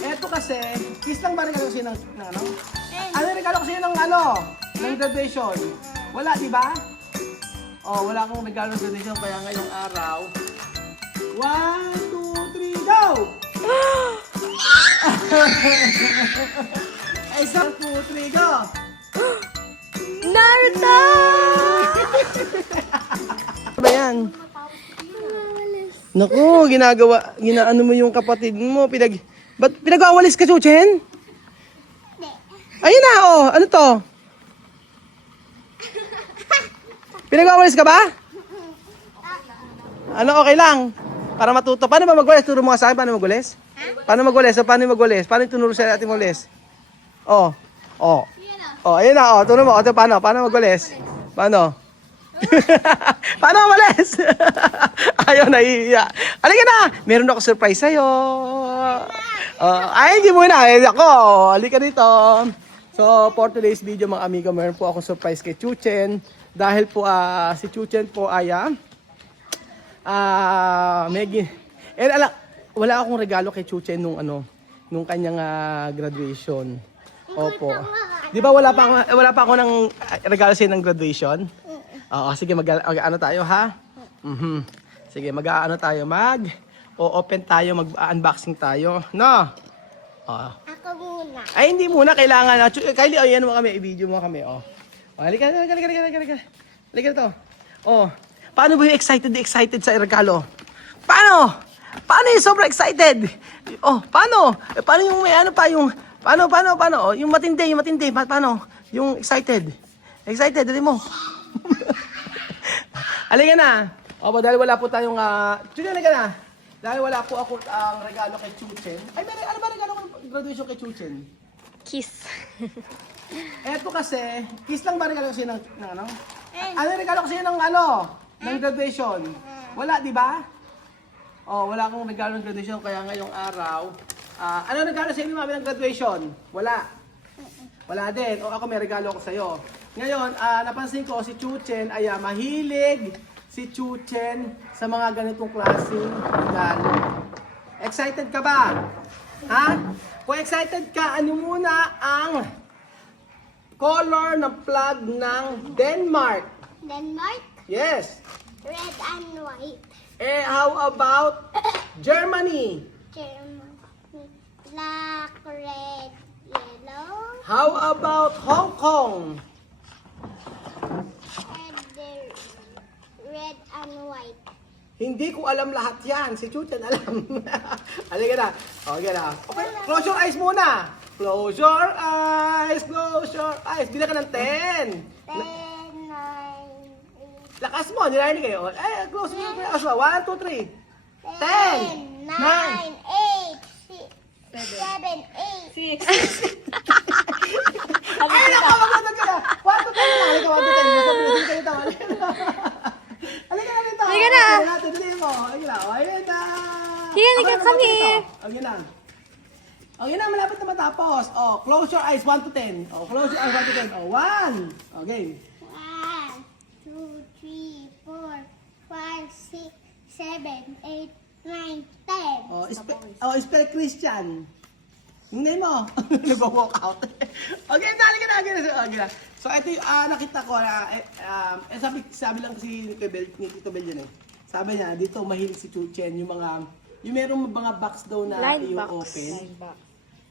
Eto kasi, kiss lang ba regalo ko sa'yo ng ano? Ano regalo ko sa'yo ng ano? Ng graduation? Wala, di ba? Oh, wala akong regalo ng graduation, kaya ngayong araw. 1, 2, 3, go! Isa, 2, 3, go! Naruto! Ano ba yan? Naku, ginaano mo yung kapatid mo, ba't pinag-awalis ka, Chuchen? Ayun na, oh, ano to? Pinag-awalis ka ba? Ano, okay lang? Para matuto. Paano ba magwalis? Turo mo nga sa akin, paano magwalis? Paano magwalis? Paano magwalis? Paano tunuro sa ating magwalis? Oh, oh. Oh, ayun na, oh, turo mo. O, paano? Paano magwalis? Paano? Paano magwalis? Ayaw, naiiya. Halika na! Meron ako surprise sa'yo. Ay, hindi muna. Ay, ako. Halika dito. So, for today's video, mga amigo, meron po akong surprise kay Chuchen. Dahil po, si Chuchen po ay, wala akong regalo kay Chuchen nung kanyang graduation. Opo. Di ba wala pa ako ng regalo sa'yo ng graduation? Oo, sige, mag-ano tayo, ha? Sige, mag-ano tayo, o-open tayo, mag-unboxing tayo, no? Ako muna. Ay, hindi muna, kailangan. Kylie, ayan mo kami, i-video mo kami, oh. Halika to. Oh, paano ba yung excited sa regalo? Paano? Paano yung sobrang excited? Oh, paano? Paano yung may ano pa yung... Paano? Oh, yung matindi. Paano? Yung excited. Excited, dali mo. Halika na. O, dahil wala po tayong... Chuchen, halika na. Dahil wala po ako ang regalo kay Chuchen. Ay, ano ba regalo ko graduation kay Chuchen? Kiss. Eto kasi, kiss lang ba regalo ko sa'yo ng ano? Ano regalo ko sa'yo ng ano? Ng graduation? Wala, di ba? Oh, wala akong regalo ng graduation, kaya ngayong araw, ano regalo sa inyo mami ng graduation? Wala. Wala din. O ako may regalo ko sa'yo. Ngayon, napansin ko si Chuchen ay mahilig si Chuchen sa mga ganitong klaseng regalo. Excited ka ba? Ha? Kung excited ka, ano muna ang color ng flag ng Denmark? Denmark, Yes. red and white. How about Germany? Germany, black, red, yellow. How about Hong Kong? Red and white. Hindi ko alam lahat yan. Si Chuchen alam. Halika na. Okay na. Okay, close your eyes muna. Close your eyes. Bilang ka ng 10. 10, 9, Lakas mo. Nilarinig kayo. Close your eyes. 1, 2, 3. 10, 9, 8, 7, 8. Ay, nakawagod ka na. 1, 2, 3 na. Halika, 1, 2, 3. Basta bilisin kayo ito. Halika na dito. Halika na. Dili mo. Halika na. Ayun na. Halika, come here. Okay na, malapit na matapos. Oh, close your eyes, 1 to 10. Oh, close your eyes, 1 to 10. Oh, 1. Okay. 1, 2, 3, 4, 5, 6, 7, 8, 9, 10. Spell Christian. Yung name mo. Nag-walk out. Okay, dali ka na. Okay na. So, ito yung nakita ko. Sabi lang kasi ni Tito Bel yun eh. Sabi niya, dito mahilig si Chuchen yung merong mga box daw na i-open.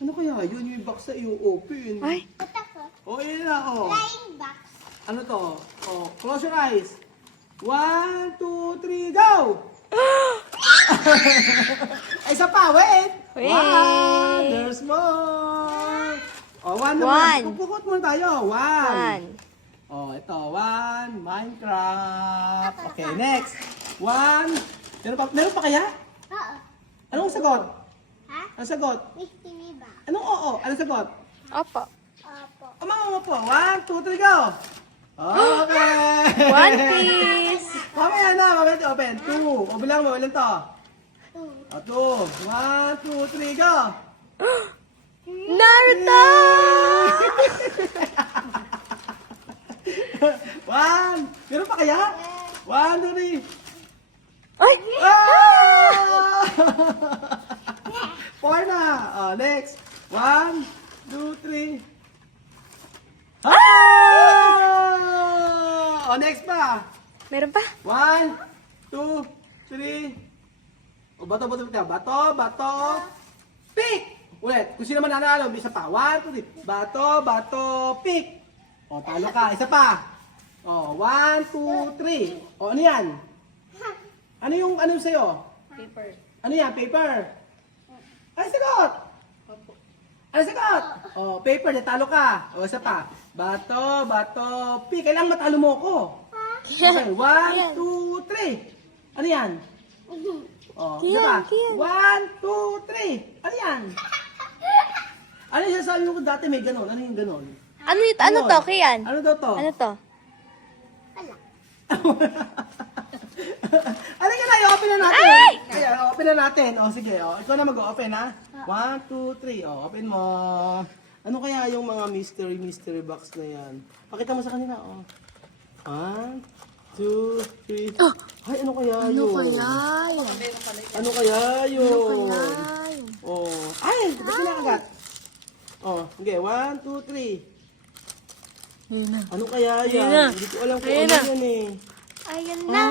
Ano kaya yun? Yung box na i-open. Ay. Ito ko. Oh, yun na. Oh. Flying box. Ano to? Oh, close your eyes. 1, 2, 3, go! Ay, isa pa, wait! Wait. 1, there's more! Oh, 1 naman. Pupukot muna tayo. 1. Oh, ito. 1, Minecraft. Okay, next. 1. Meron pa kaya? Oo. Anong sagot? Ha? Anong sagot? Mystery box. Anong oo? Anong sagot? Opo. Opo. Mga po. 1, 2, 3, go! Okay! One Piece. Mamaya na, open. 2. O bilang mo, ilan to? 2. 2. 1, 2, 3, go! Naruto! 1. Meron pa kaya? 1, 2, 3. Ay! Ah! Next. 1, 2, 3. Ah! Next pa. Meron pa? 1, 2, 3. O, bato. Pick! Ulit. Kung sino man nanalo, isa pa. 1, 2, 3. Bato, pick. O, talo ka. Isa pa. O, 1, 2, 3. O, ano yan? Ano sa'yo? Paper. Ano yan? Paper? Ay, sagot! Ano sagot? O, paper. Natalo ka. O, isa pa. Bato, pick. Kailangan matalo mo ako. Okay, 1, 2, 3. Ano yan? Oh, isa pa. 1, 2, 3. Ano yan? Ano yung sabi mo ko dati may ganon? Ano yung ganon? Ano to, Kian? Ano daw to? Ano to? Wala. Ano ka na? I-open na natin. Ay! Kaya, open na natin. O, sige. O, ikaw na mag-open, ha? 1, 2, 3. O, open mo. Ano kaya yung mga mystery box na yan? Pakita mo sa kanila, o. 1, 2, 3. Ay, ano kaya yun? Ano kaya yun? Oh. Ay, ba't kinakagat? Oh, okay. 1, 2, 3. Ano kaya yan? Hindi ko alam kung ano yan eh. Ayan na.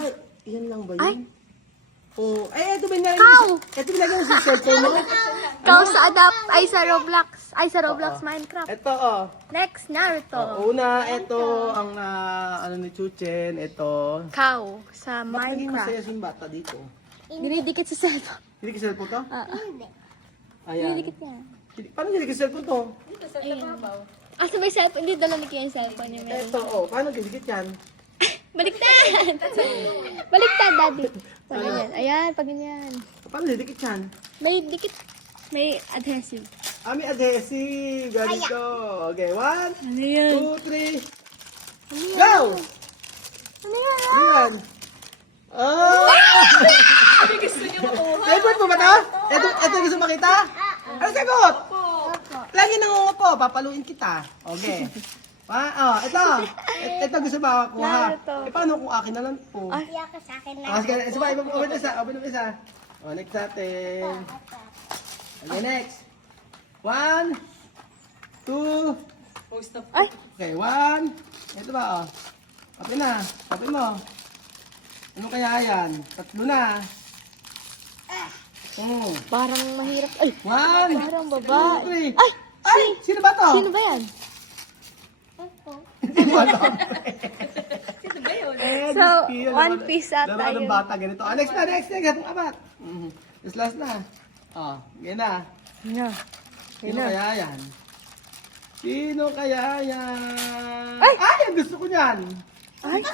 Ay, yan lang ba yun? Oh, ay, ito binagay Cow! Ito binagay sa cellphone mo? Ikaw sa Roblox. Ay, sa Roblox Minecraft. Ito, oh. Next, Naruto. Una, ito ang ano ni Chuchen. Ito. Cow sa Ba't naging masaya Minecraft. si bata dito? Dinidikit sa cellphone. Hindi ka cellphone to? Hindi. Ayan. Dinidikit niya. Paano hindi ka cellphone to? Ah, sabay cellphone. Hindi dala ni Kian yung cellphone niya. Meron. Ito, oh. Paano gigit yan? Baliktad! Baliktad, daddy. Pag ganyan. Ayan, pag ganyan. Paano didikit yan? May dikit. May adhesive. Ah, may adhesive. Ganito. Okay, 1, Ano yan? 2, 3. Go! Ano yan? Ano yan? Oh! Favorite mo ba ito? Ito gusto makita? Ano sagot? Lagi nangungupo. Papaluin kita. Okay. Ito gusto ba kuha? Naruto. Paano kung akin na lang po? Hindi ako sa akin na. Sige, isa pa, open na isa. Next natin. Okay, next. 1, 2. Ay! Okay, 1. Ito ba, oh. Open na. Open mo. Ano kaya yan? 3 na. Parang mahirap. Ay! 1, Parang babae. 2, 3. Ay! Sino ba to? Sino ba yan? Ako. So, One Piece ata Laro yun. ng bata, ganito. Next na. Gatong abat. This last na. Yan na. Sino kaya yan? Sino kaya yan? Ay! Ang gusto ko niyan. Ako to.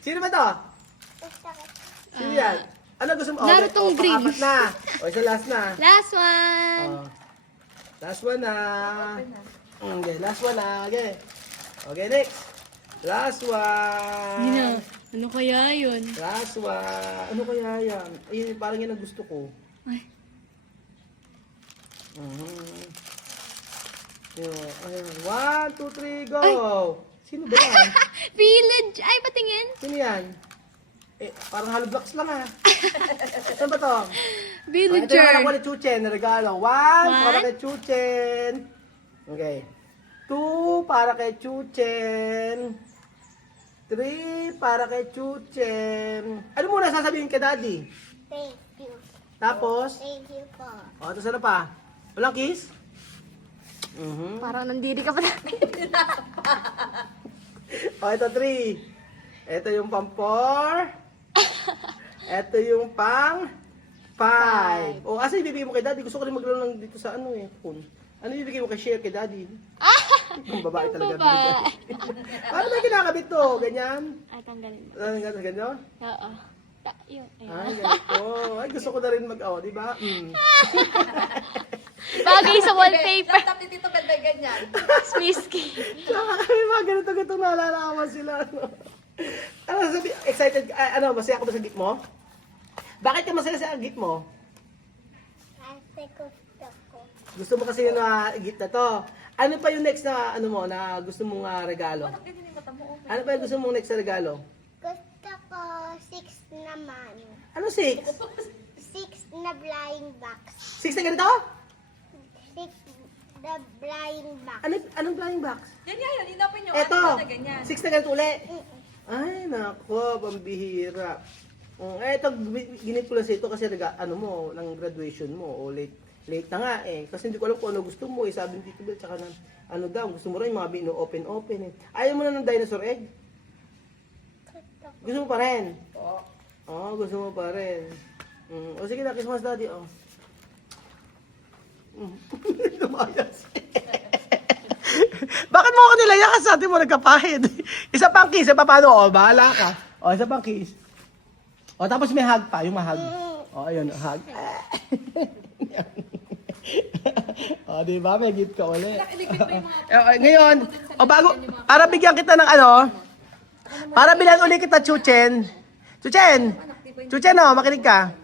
Sino ba to? Gusto ko. Sino yan? Ano gusto mo? Narutong green. Pang-apat na. Isa last na. Last one. Last one na. Okay, last one na. Okay, next. Last one. Ano kaya yun? Last one. Ano kaya yan? Ayun, parang yan ang gusto ko. Ay. Ayun. 1, 2, 3, go! Sino ba yan? Village. Ay, patingin. Sino yan? Parang hollow blocks lang ah. Saan ba to? Ito yung anak ko Villager. ni Chuchen, regalo. 1 para kay Chuchen. Okay. 2 para kay Chuchen. 3 para kay Chuchen. Ano muna sasabihin kay Daddy? Thank you. Tapos, Thank you po. tapos ano pa? Walang kiss? Parang nandiri ka pa natin. Ito 3. Ito yung pang 4. Ito yung pang 5. Asa ibibigay mo kay Daddy? Gusto ko rin maglaro lang dito sa phone. Ano ibibigay mo kay Share kay Daddy? Yung babae talaga. Paano ba kinakabit to? Ganyan? Ay, tanggalin mo. Ganyan? Oo. Yun. Ay, ganito. Ay, gusto ko na rin di ba? Bagay sa wallpaper. Laptop ni Tito Bel na ganyan. Smisky. Ay, mga ganito naalalaman sila. Ano sabi? Excited? Masaya ka ba sa gift mo? Bakit ka masaya sa gift mo? Kasi gusto ko. Gusto mo kasi yung gift na to. Ano pa yung next na na gusto mong regalo? Ano pa yung gusto mong next na regalo? Gusto ko 6 naman. Ano 6? 6 na blind box. 6 na ganito? 6 the blind box. Anong blind box? Yan nga yun, inopen nyo. Eto, Ano na ganyan? 6 na ganito uli. Ay, nako, pambihira. Ito, ginit ko lang sa ito kasi ano mo, ng graduation mo, o late na nga eh. Kasi hindi ko alam kung ano gusto mo eh. Sabi ni Tito Bel, tsaka ng, ano daw, gusto mo rin yung mga bino-open eh. Ayaw mo na ng dinosaur egg? Gusto mo pa rin? Oo, gusto mo pa rin. O sige na, kiss mo sa daddy, oh. Lumayas. Bakit mo ako nilayakan sa atin mo nagkapahid? Isa pang kiss, paano? O, bahala ka. O, isa pang kiss. O, tapos may hug pa, yung mahag. O, ayun, hug. O, diba? May gift ka ulit. Iligpit mo yung mga... Ngayon, o bago, para bigyan kita ng ano, para bilan ulit kita, Chuchen. Chuchen, oh, makinig ka.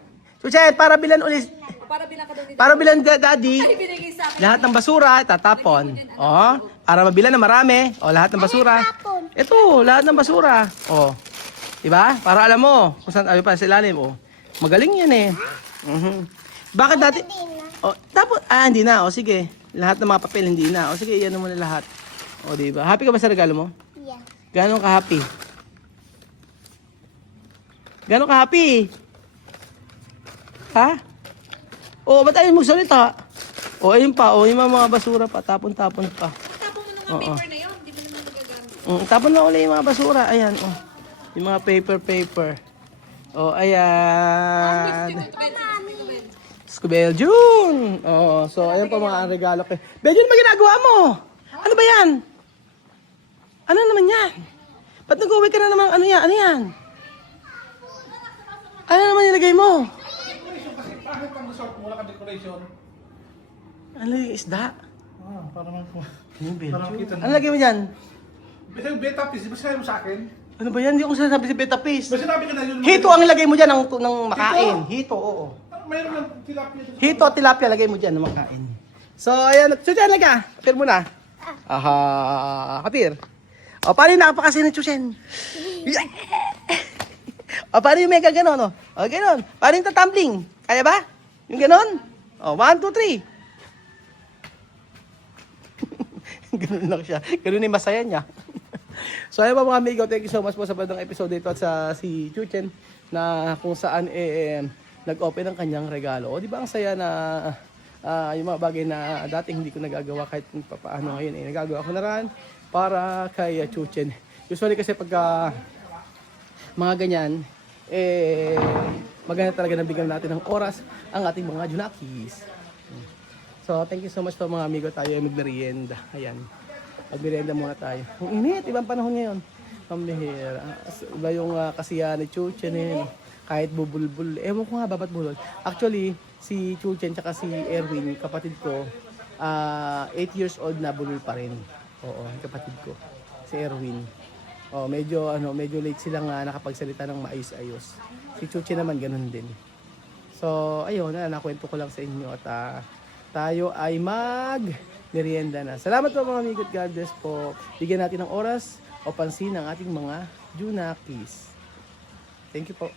Chuchen, para bilan ulit, Para bilang ka daw nito. para bilan daddy, Ay, binigay sa akin. lahat ng basura, tatapon. O, para mabilan na marami, o lahat ng basura. Ito, lahat ng basura. O, diba? Para alam mo, kung saan, ayun pa, sa ilalim, o. Magaling yan eh. Bakit dati? O, tapos, hindi na, o sige. Lahat ng mga papel, hindi na. O sige, yan mo na lahat. O, diba? Happy ka ba sa regalo mo? Yeah. Gano'n ka happy? Gano'n ka happy? Ha? O, ba't ayaw magsalita? O, ayun pa. O, yung mga basura pa. Tapon-tapon pa. Tapon mo ng mga paper na yun. Hindi mo naman nagagamit. Tapon na ulit yung mga basura. Ayan, o. Yung mga paper. O, ayan. Scubel June! Oo, so ayan pa mga regalo ko. Bejun, ano ba ginagawa mo? Ano ba yan? Ano naman yan? Ba't nag-uwi ka na naman? Ano yan? Ano yan? Ano naman nilagay mo? Bakit ang gusto ko wala ka decoration? Ano yung isda? Para man po. Ano, Para makita ano lagay mo dyan? Basta yung beta piece, di ba sinabi mo sa akin? Ano ba yan? Hindi ko sinasabi si Beta Fish. Ba sinabi ka na yun? Hito ang lagay mo dyan ng makain. Hito, oo. Mayroon ng tilapia doon. Hito at tilapia lagay mo dyan ng makain. So, ayan. Chuchen, laga. Kapir mo na. Aha. Kapir. O, paano yung nakapakasin ng Chuchen? O, paano yung mega ganon, o? O, ganon. Paano yung tatumbling? Kaya ba? Yung ganon? O, 1, 2, 3. Ganon lang siya. Ganon yung masaya niya. So, ayun mga amigo. Thank you so much po sa bagong episode dito at sa si Chuchen na kung saan nag-open ang kanyang regalo. O, di ba ang saya na yung mga bagay na dating hindi ko nagagawa kahit paano ngayon nagagawa ko na rin para kay Chuchen. Usually kasi pagka mga ganyan, maganda talaga na bigyan natin ng oras ang ating mga Junakis. So, thank you so much po mga amigo. Tayo ay magmerienda. Ayan. Magmerienda muna tayo. Ang init, ibang panahon ngayon. Pambihira. Iba yung kasiyahan ni Chuchen kahit bubulbul. Ewan ko nga babat bulol. Actually, si Chuchen tsaka si Erwin, kapatid ko, 8 years old na bulol pa rin. Oo, kapatid ko. Si Erwin. Oh, medyo late silang nakapagsalita ng maayos-ayos. Si Chuchen naman ganun din. So, ayun nakwento ko lang sa inyo at tayo ay merienda na. Salamat po mga amigo. God bless po. Bigyan natin ng oras o pansin ang ating mga Junakis. Thank you po.